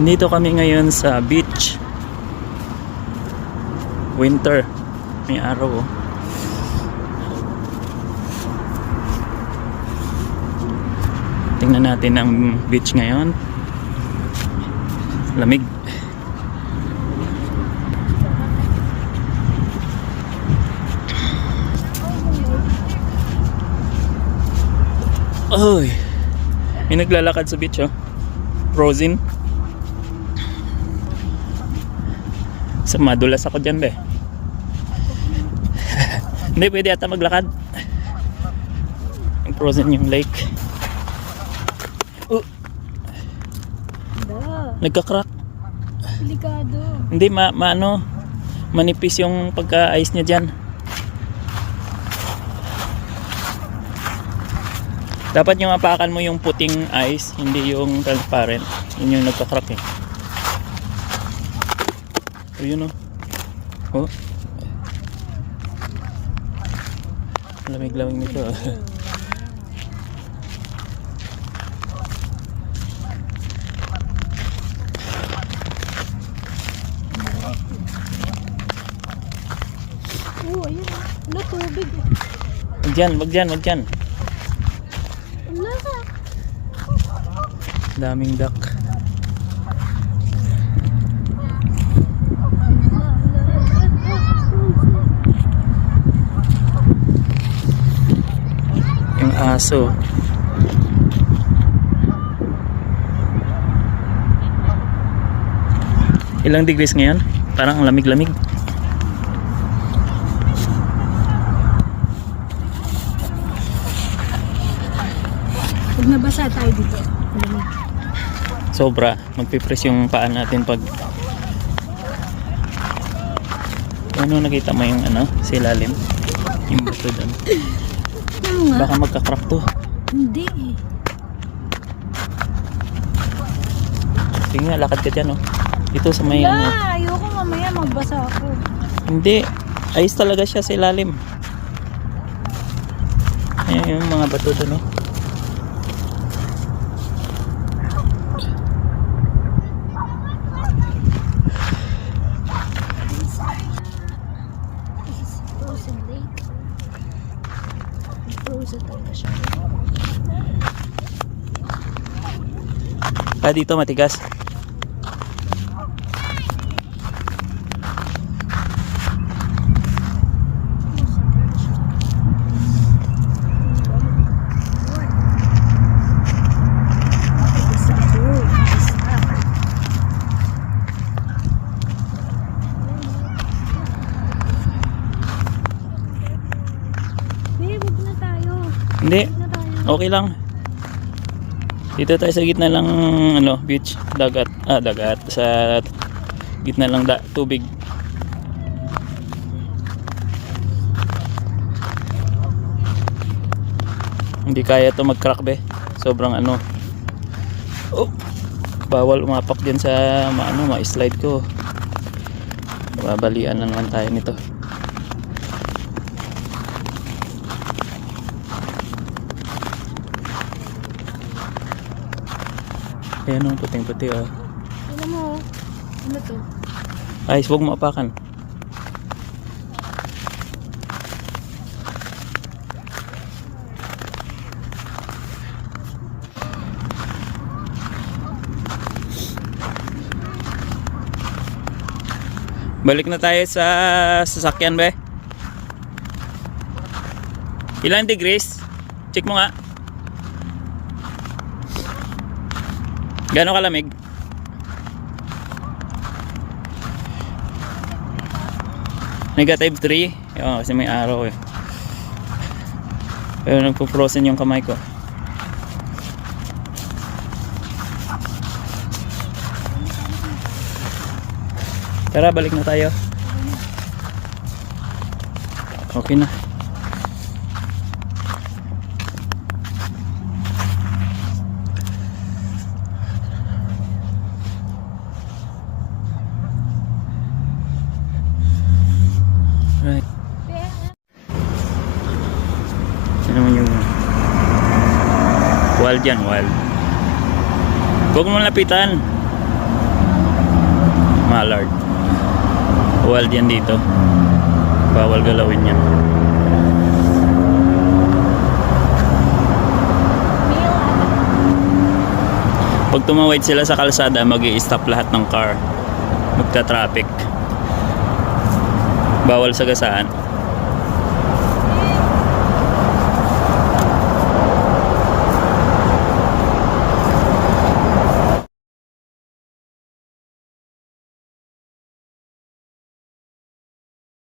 Dito kami ngayon sa beach. Winter. May araw oh. Tingnan natin ang beach ngayon. Lamig. Oy. May naglalakad sa beach oh. Frozen. So, madulas ako dyan be. Hindi pwede ata maglakad. Frozen yung lake. Nagka-crack. Delikado. Hindi ano, manipis yung pagka-ice niya dyan. Dapat yung apakan mo yung puting ice, hindi yung transparent. Yun yung nagka-crack eh. So yun oh. Lamig-lamig nito. Oh, ayun. Wala, tubig. Wag dyan. Wala ka. Daming duck. Yung aso. Ilang degrees ngayon? Parang ang lamig-lamig. Pag nabasa tayo dito. Malamig. Sobra. Magpipress yung paa natin pag ano, nakita mo yung ano, sa ilalim. Yung bato doon. Ano nga? Baka magka-crack to. Hindi eh. Sige nga, lakad ka dyan oh. Dito sa may ano. Wala, ayoko mamaya magbasa ako. Hindi. Ayos talaga siya sa ilalim. Ayan yung mga bato doon oh. Frozen lake. Frozen talaga siya. Dito matigas. Wag na tayo. Hindi. Wag na tayo. Okay lang. Dito tayo sa gitna lang ano, beach, dagat. Dagat sa gitna lang tubig. Hindi kaya to mag-crack be. Sobrang ano. Oh. Bawal umapak din sa ma-slide ko. Babalian na naman tayo nito. Ayan ang puting-puti oh. Alam mo, ano to? Ay, huwag mo apakan. Balik na tayo sa sasakyan be. Ilang degrees? Check mo nga. Gano'ng kalamig? Negative 3. Oo, kasi may araw eh. Pero nagpo-frozen yung kamay ko. Tara, balik na tayo. Okay na. Right. Ano naman yung wild yan, wild. Huwag mo lapitan. Mallard. Wild yan dito. Bawal galawin yan. Pag tumawid sila sa kalsada, mag-i-stop lahat ng car. Magta-traffic. Bawal sagasaan.